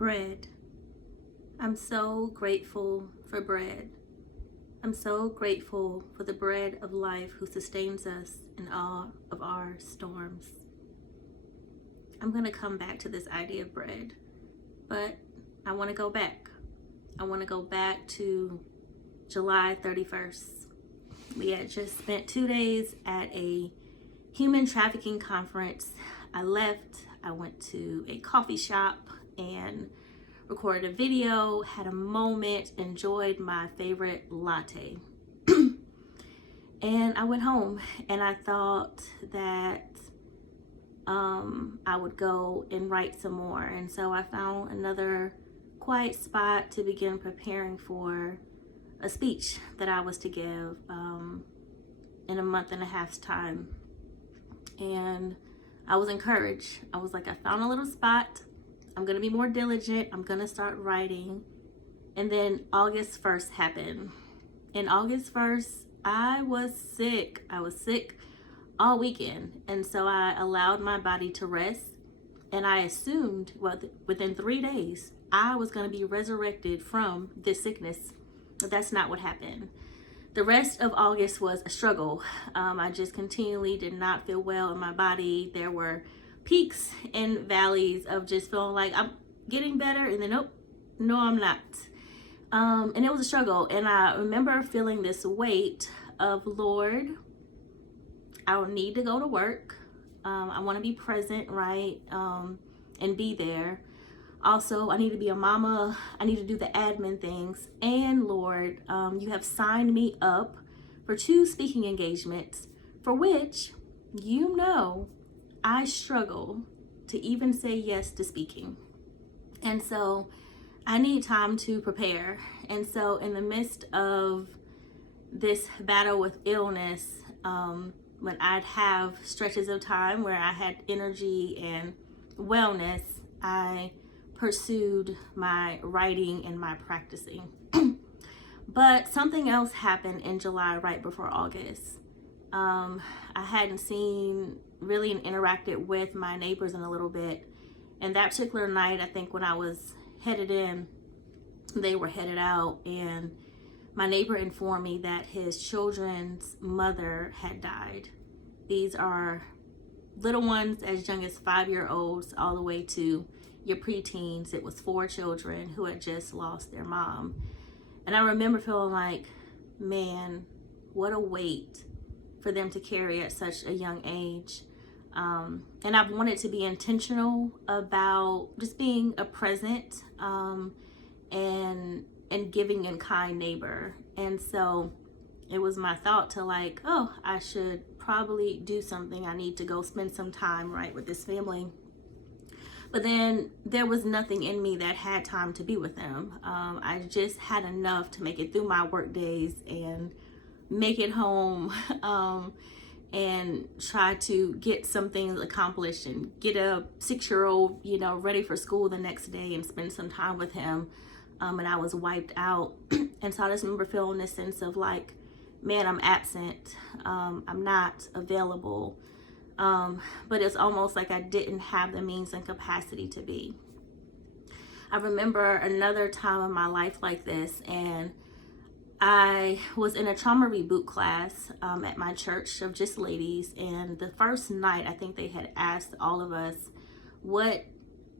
Bread. I'm so grateful for bread. I'm so grateful for the bread of life who sustains us in all of our storms. I'm going to come back to this idea of bread, but I want to go back. I want to go back to July 31st. We had just spent 2 days at a human trafficking conference. I left, I went to a coffee shop and recorded a video, had a moment, enjoyed my favorite latte. And I went home and I thought that I would go and write some more. And so I found another quiet spot to begin preparing for a speech that I was to give in a month and a half's time. And I was encouraged. I was like, I found a little spot. I'm going to be more diligent. I'm going to start writing. And then August 1st happened. And August 1st, I was sick. I was sick all weekend. And so I allowed my body to rest. And I assumed, well, within 3 days, I was going to be resurrected from this sickness. But that's not what happened. The rest of August was a struggle. I just continually did not feel well in my body. There were peaks and valleys of just feeling like I'm getting better, and then nope, no, I'm not. And it was a struggle. And I remember feeling this weight of, Lord, I will need to go to work. I want to be present, right? And be there. Also, I need to be a mama. I need to do the admin things. And Lord, you have signed me up for 2 speaking engagements for which, you know, I struggle to even say yes to speaking. And so I need time to prepare. And so in the midst of this battle with illness, when I'd have stretches of time where I had energy and wellness, I pursued my writing and my practicing. But something else happened in July right before August. I hadn't seen really and interacted with my neighbors in a little bit. And that particular night, I think when I was headed in, they were headed out, and my neighbor informed me that his children's mother had died. These are little ones as young as 5-year-olds all the way to your preteens. It was 4 children who had just lost their mom. And I remember feeling like, man, what a weight for them to carry at such a young age. And I've wanted to be intentional about just being a present and giving and kind neighbor. And so it was my thought to like, oh, I should probably do something. I need to go spend some time right with this family. But then there was nothing in me that had time to be with them. I just had enough to make it through my work days and make it home and try to get some things accomplished and get a 6-year-old, ready for school the next day and spend some time with him. And I was wiped out. And so I just remember feeling this sense of like, man, I'm absent. I'm not available. But it's almost like I didn't have the means and capacity to be. I remember another time in my life like this, and I was in a trauma reboot class at my church of just ladies, and the first night I think they had asked all of us what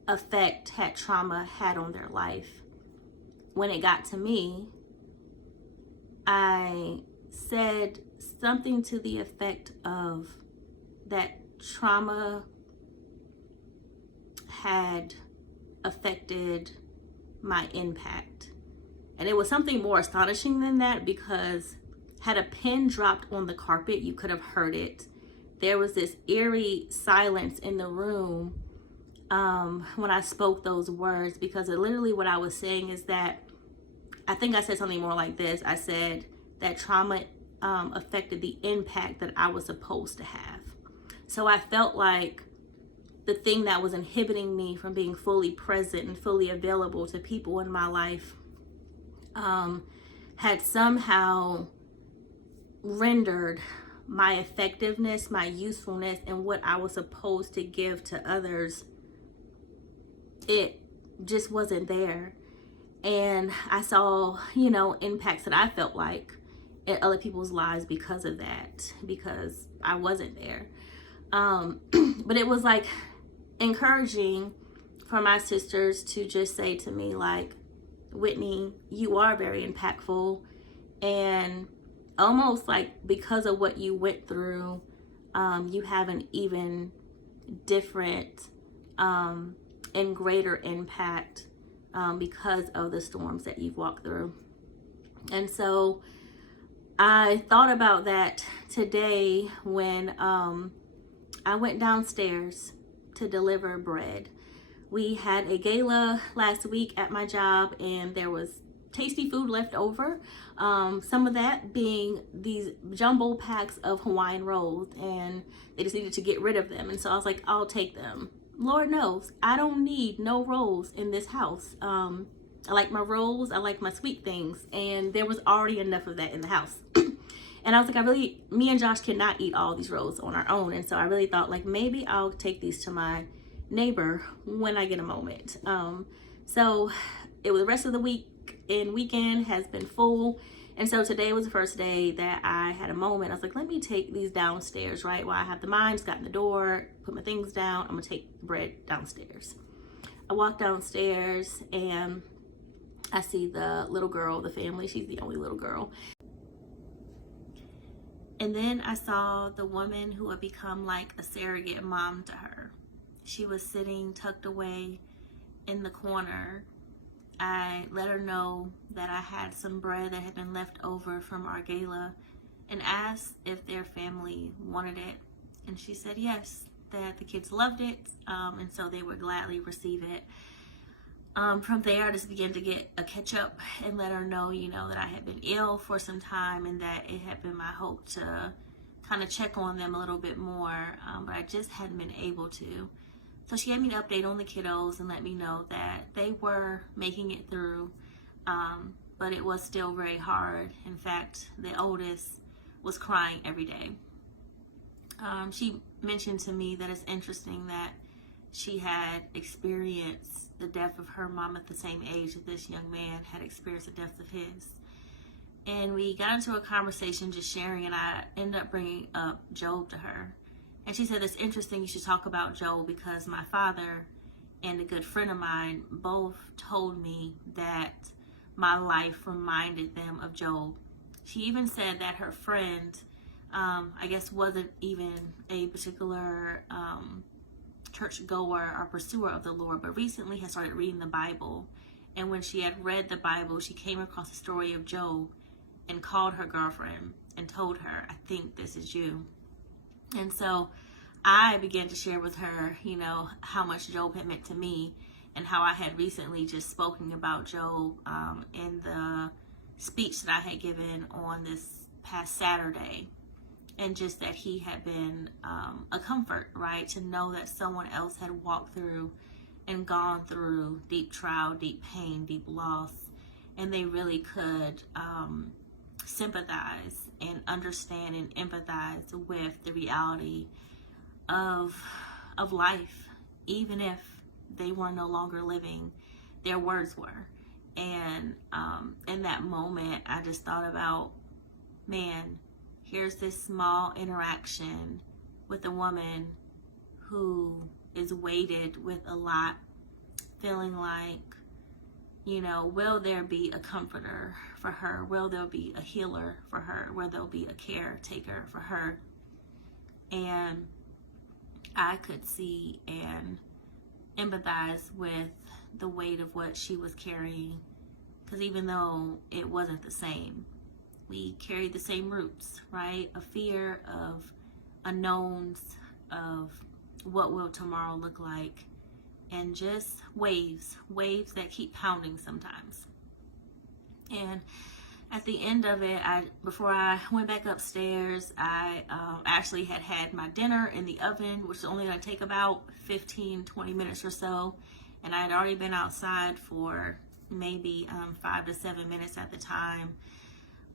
effect had trauma had on their life. When it got to me, I said something to the effect of that trauma had affected my impact. And it was something more astonishing than that, because had a pin dropped on the carpet, you could have heard it. There was this eerie silence in the room when I spoke those words, because literally what I was saying is that, I think I said something more like this. I said that trauma affected the impact that I was supposed to have. So I felt like the thing that was inhibiting me from being fully present and fully available to people in my life had somehow rendered my effectiveness, my usefulness, and what I was supposed to give to others, it just wasn't there. And I saw, you know, impacts that I felt like in other people's lives because of that, because I wasn't there. But it was like encouraging for my sisters to just say to me, like, Whitney, you are very impactful. And almost like because of what you went through, you have an even different and greater impact because of the storms that you've walked through. And so I thought about that today when I went downstairs to deliver bread. We had a gala last week at my job, and there was tasty food left over. Some of that being these jumbo packs of Hawaiian rolls, and they just needed to get rid of them. And so I was like, I'll take them. Lord knows, I don't need no rolls in this house. I like my rolls, I like my sweet things, and there was already enough of that in the house. And I was like, me and Josh cannot eat all these rolls on our own. And so I really thought, like, maybe I'll take these to my neighbor when I get a moment. So it was the rest of the week and weekend has been full. And so today was the first day that I had a moment. I was like, let me take these downstairs, right? While I have the mind, just got in the door, put my things down. I'm gonna take the bread downstairs. I walk downstairs and I see the little girl, the family. She's the only little girl. And then I saw the woman who had become like a surrogate mom to her. She was sitting tucked away in the corner. I let her know that I had some bread that had been left over from our gala and asked if their family wanted it. And she said yes, that the kids loved it, and so they would gladly receive it. From there, I just began to get a catch up and let her know, you know, that I had been ill for some time and that it had been my hope to kind of check on them a little bit more, but I just hadn't been able to. So she gave me an update on the kiddos and let me know that they were making it through, but it was still very hard. In fact, the oldest was crying every day. She mentioned to me that it's interesting that she had experienced the death of her mom at the same age that this young man had experienced the death of his. And we got into a conversation just sharing, and I ended up bringing up Job to her. And she said, it's interesting you should talk about Job because my father and a good friend of mine both told me that my life reminded them of Job. She even said that her friend, I guess, wasn't even a particular church goer or pursuer of the Lord, but recently had started reading the Bible. And when she had read the Bible, she came across the story of Job and called her girlfriend and told her, I think this is you. And so I began to share with her, you know, how much Job had meant to me and how I had recently just spoken about Job in the speech that I had given on this past Saturday. And just that he had been a comfort, right? To know that someone else had walked through and gone through deep trial, deep pain, deep loss. And they really could sympathize and understand and empathize with the reality of life. Even if they were no longer living, their words were. And in that moment, I just thought about, man, here's this small interaction with a woman who is weighted with a lot, feeling like, you know, will there be a comforter for her? Will there be a healer for her? Will there be a caretaker for her? And I could see and empathize with the weight of what she was carrying, because even though it wasn't the same, we carried the same roots, right? A fear of unknowns, of what will tomorrow look like, and just waves that keep pounding sometimes. And at the end of it, before I went back upstairs, I actually had my dinner in the oven, which is only going to take about 15-20 minutes or so. And I had already been outside for maybe 5 to 7 minutes at the time.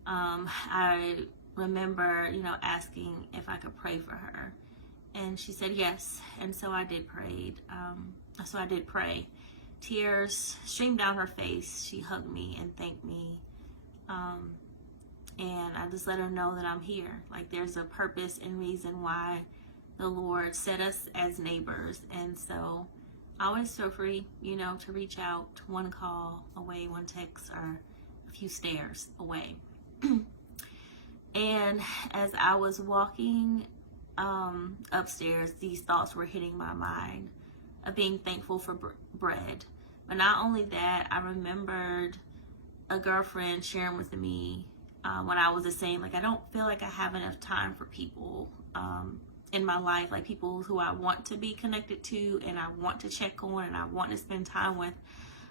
I remember, you know, asking if I could pray for her, and she said yes. And so I did pray. Tears streamed down her face. She hugged me and thanked me. And I just let her know that I'm here. Like, there's a purpose and reason why the Lord set us as neighbors. And so always feel free, to reach out. One call away, one text, or a few stares away. And as I was walking upstairs, these thoughts were hitting my mind of being thankful for bread. But not only that, I remembered a girlfriend sharing with me when I was just saying, like, I don't feel like I have enough time for people in my life, like people who I want to be connected to and I want to check on and I want to spend time with.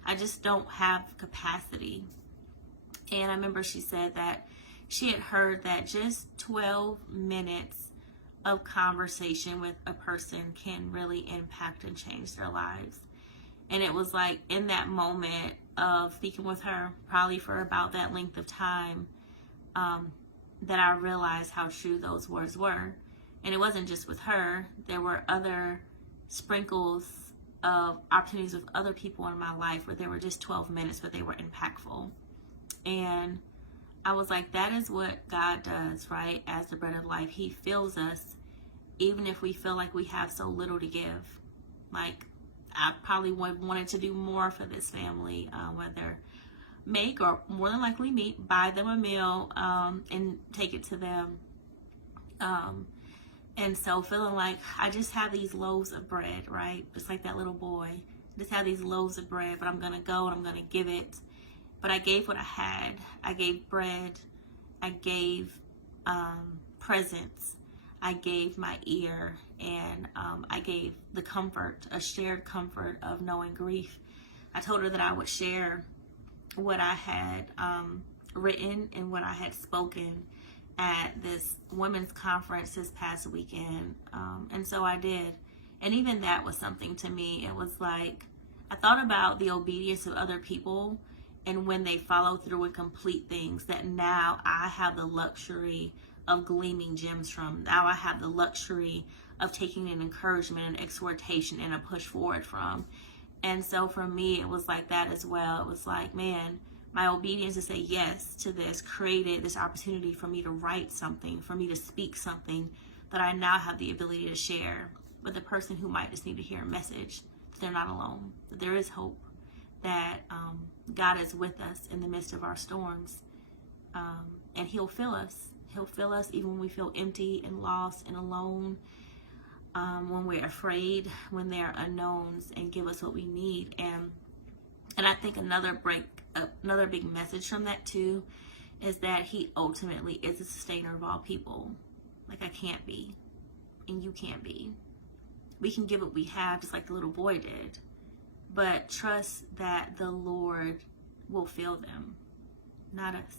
I just don't have capacity. And I remember she said that she had heard that just 12 minutes of conversation with a person can really impact and change their lives. And it was like in that moment of speaking with her, probably for about that length of time, that I realized how true those words were. And it wasn't just with her. There were other sprinkles of opportunities with other people in my life where there were just 12 minutes, but they were impactful. And I was like, that is what God does, right? As the bread of life, He fills us, even if we feel like we have so little to give. Like, I probably wanted to do more for this family, whether make or more than likely buy them a meal and take it to them. And so feeling like I just have these loaves of bread, right? Just like that little boy. I just have these loaves of bread, but I'm going to go and I'm going to give it. But I gave what I had. I gave bread. I gave presents. I gave my ear. And I gave the comfort, a shared comfort of knowing grief. I told her that I would share what I had written and what I had spoken at this women's conference this past weekend. And so I did. And even that was something to me. It was like, I thought about the obedience of other people and when they follow through and complete things that now I have the luxury of gleaming gems from. Now I have the luxury of taking an encouragement, an exhortation, and a push forward from. And so for me, it was like that as well. It was like, man, my obedience to say yes to this created this opportunity for me to write something, for me to speak something that I now have the ability to share with a person who might just need to hear a message that they're not alone, that there is hope, that God is with us in the midst of our storms, and He'll fill us. He'll fill us even when we feel empty and lost and alone, when we're afraid, when there are unknowns, and give us what we need. And I think another big message from that too is that He ultimately is the sustainer of all people. Like, I can't be, and you can't be. We can give what we have just like the little boy did, but trust that the Lord will fill them, not us.